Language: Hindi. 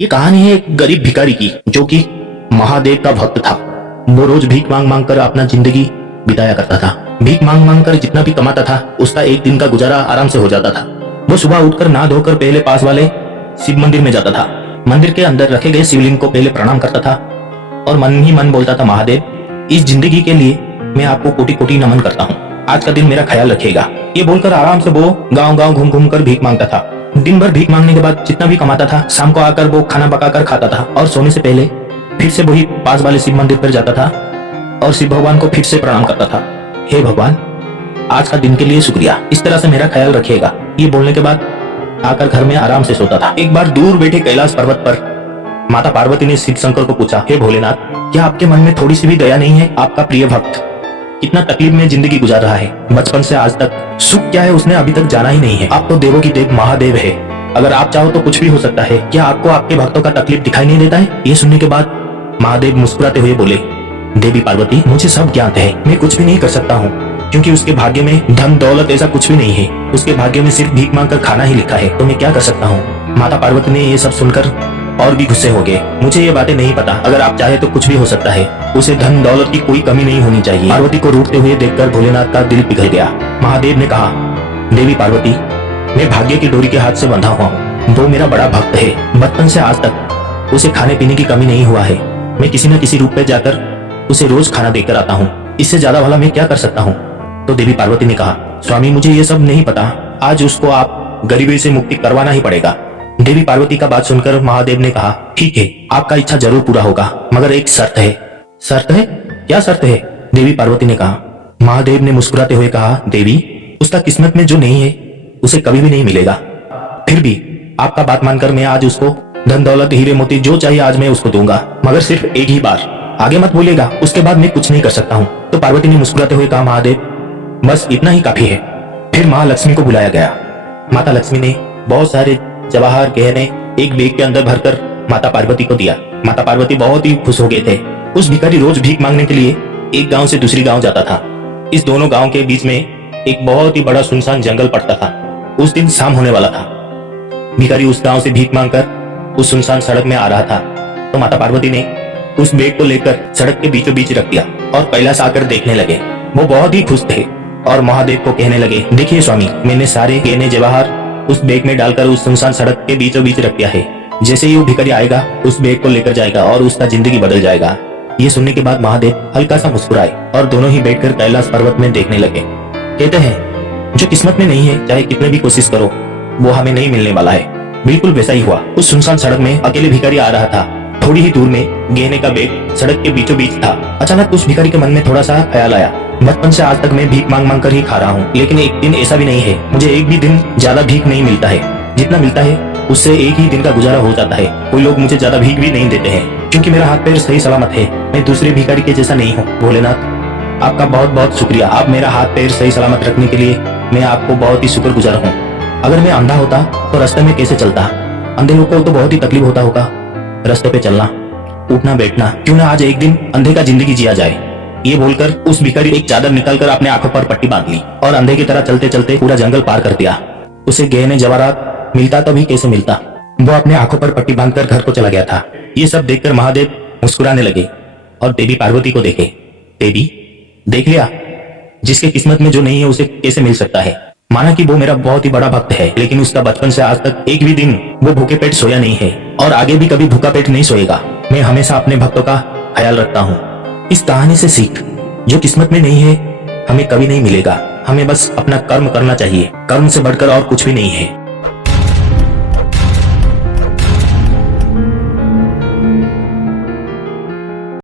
ये कहानी है एक गरीब भिखारी की, जो कि महादेव का भक्त था। वो रोज भीख मांग मांग कर अपना जिंदगी बिताया करता था। भीख मांग मांग कर जितना भी कमाता था, उसका एक दिन का गुजारा आराम से हो जाता था। वो सुबह उठकर नहा धोकर पहले पास वाले शिव मंदिर में जाता था। मंदिर के अंदर रखे गए शिवलिंग को पहले प्रणाम करता था और मन ही मन बोलता था, महादेव, इस जिंदगी के लिए मैं आपको कोटि कोटि नमन करता हूँ। आज का दिन मेरा ख्याल रखिएगा। ये बोलकर आराम से वो गाँव गाँव घूम घूम कर भीख मांगता था। दिन भर भीख मांगने के बाद जितना भी कमाता था, शाम को आकर वो खाना पकाकर खाता था और सोने से पहले फिर से वही पास वाले शिव मंदिर पर जाता था और शिव भगवान को फिर से प्रणाम करता था। हे भगवान, आज का दिन के लिए शुक्रिया, इस तरह से मेरा ख्याल रखिएगा। ये बोलने के बाद आकर घर में आराम से सोता था। एक बार दूर बैठे कैलाश पर्वत पर माता पार्वती ने शिव शंकर को पूछा, हे भोलेनाथ, क्या आपके मन में थोड़ी सी भी दया नहीं है? आपका प्रिय भक्त कितना तकलीफ में जिंदगी गुजार रहा है, बचपन से आज तक सुख क्या है उसने अभी तक जाना ही नहीं है। आप तो देवों की देव महादेव है, अगर आप चाहो तो कुछ भी हो सकता है। क्या आपको आपके भक्तों का तकलीफ दिखाई नहीं देता है? ये सुनने के बाद महादेव मुस्कुराते हुए बोले, देवी पार्वती, मुझे सब ज्ञात है, मैं कुछ भी नहीं कर सकता हूँ, क्योंकि उसके भाग्य में धन दौलत ऐसा कुछ भी नहीं है। उसके भाग्य में सिर्फ भीख मांग कर खाना ही लिखा है, तो मैं क्या कर सकता हूँ? माता पार्वती ने ये सब सुनकर और भी गुस्से हो गए। मुझे ये बातें नहीं पता, अगर आप चाहे तो कुछ भी हो सकता है, उसे धन दौलत की कोई कमी नहीं होनी चाहिए। पार्वती को रूठते हुए देखकर भोलेनाथ का दिल पिघल गया। महादेव ने कहा, देवी पार्वती, मैं भाग्य की डोरी के हाथ से बंधा हुआ हूँ। वो मेरा बड़ा भक्त है, बचपन से आज तक उसे खाने पीने की कमी नहीं हुआ है। मैं किसी न किसी रूप में जाकर उसे रोज खाना देकर आता हूँ, इससे ज्यादा भला मैं क्या कर सकता हूँ? तो देवी पार्वती ने कहा, स्वामी, मुझे ये सब नहीं पता, आज उसको आप गरीबी से मुक्ति करवाना ही पड़ेगा। देवी पार्वती का बात सुनकर महादेव ने कहा, ठीक है, आपका इच्छा जरूर पूरा होगा, मगर एक शर्त है। शर्त है? क्या शर्त है? देवी पार्वती ने कहा। महादेव ने मुस्कुराते हुए कहा, देवी, उसका किस्मत में जो नहीं है उसे कभी भी नहीं मिलेगा। फिर भी आपका बात मानकर मैं आज उसको धन दौलत हीरे मोती जो चाहिए आज मैं उसको दूंगा, मगर सिर्फ एक ही बार, आगे मत बोलिएगा, उसके बाद मैं कुछ नहीं कर सकता हूँ। तो पार्वती ने मुस्कुराते हुए कहा, महादेव, बस इतना ही काफी है। फिर माँ लक्ष्मी को बुलाया गया। माता लक्ष्मी ने बहुत सारे जवाहर गहने एक बैग के अंदर भरकर माता पार्वती को दिया। माता पार्वती बहुत ही खुश हो गए थे। उस भिखारी रोज भीख मांगने के लिए एक गांव से दूसरी गांव जाता था। इस दोनों गांव के बीच में एक बहुत ही बड़ा सुनसान जंगल पड़ता था। उस दिन शाम होने वाला था। भिखारी उस गांव से भीख मांगकर उस सुनसान सड़क में आ रहा था, तो माता पार्वती ने उस बैग को लेकर सड़क के बीचों बीच रख दिया और कैलाश आकर देखने लगे। वो बहुत ही खुश थे और महादेव को कहने लगे, देखिए स्वामी, मैंने सारे गहने जवाहर उस बैग में डालकर उस सुनसान सड़क के बीचों बीच रख दिया है। जैसे ही वो भिखारी आएगा उस बैग को लेकर जाएगा और उसका जिंदगी बदल जाएगा। ये सुनने के बाद महादेव हल्का सा मुस्कुराए और दोनों ही बैठकर कैलाश पर्वत में देखने लगे। कहते हैं, जो किस्मत में नहीं है, चाहे कितने भी कोशिश करो, वो हमें नहीं मिलने वाला है। बिल्कुल वैसा ही हुआ। उस सुनसान सड़क में अकेले भिखारी आ रहा था। थोड़ी ही दूर में गहने का बैग सड़क के बीचों बीच था। अचानक उस भिखारी के मन में थोड़ा सा ख्याल आया, बचपन से आज तक मैं भीख मांग मांग कर ही खा रहा हूँ, लेकिन एक दिन ऐसा भी नहीं है, मुझे एक भी दिन ज्यादा भीख नहीं मिलता है। जितना मिलता है उससे एक ही दिन का गुजारा हो जाता है। कोई लोग मुझे ज्यादा भीख भी नहीं देते हैं, क्योंकि मेरा हाथ पैर सही सलामत है। मैं दूसरे भिखारी के जैसा नहीं हूँ। भोलेनाथ, आपका बहुत बहुत शुक्रिया। आप मेरा हाथ पैर सही सलामत रखने के लिए मैं आपको बहुत ही शुक्रगुजार हूँ। अगर मैं अंधा होता तो रास्ते में कैसे चलता? अंधे लोग को तो बहुत ही तकलीफ होता होगा रास्ते पे चलना, उठना बैठना। क्यों ना आज एक दिन अंधे का जिंदगी जिया जाए। ये बोलकर उस भिखारी एक चादर निकालकर अपने आंखों पर पट्टी बांध ली और अंधे की तरह चलते चलते पूरा जंगल पार कर दिया। उसे गहने जवाहरात मिलता तो भी कैसे मिलता? वो अपने आंखों पर पट्टी बांधकर घर को चला गया था। ये सब देखकर महादेव मुस्कुराने लगे और देवी पार्वती को देखे। देवी, देख लिया, जिसके किस्मत में जो नहीं है उसे कैसे मिल सकता है। माना कि वो मेरा बहुत ही बड़ा भक्त है, लेकिन उसका बचपन से आज तक एक भी दिन वो भूखे पेट सोया नहीं है और आगे भी कभी भूखा पेट नहीं सोएगा। मैं हमेशा अपने भक्तों का ख्याल रखता हूँ। इस कहानी से सीख, जो किस्मत में नहीं है हमें कभी नहीं मिलेगा। हमें बस अपना कर्म करना चाहिए। कर्म से बढ़कर और कुछ भी नहीं है।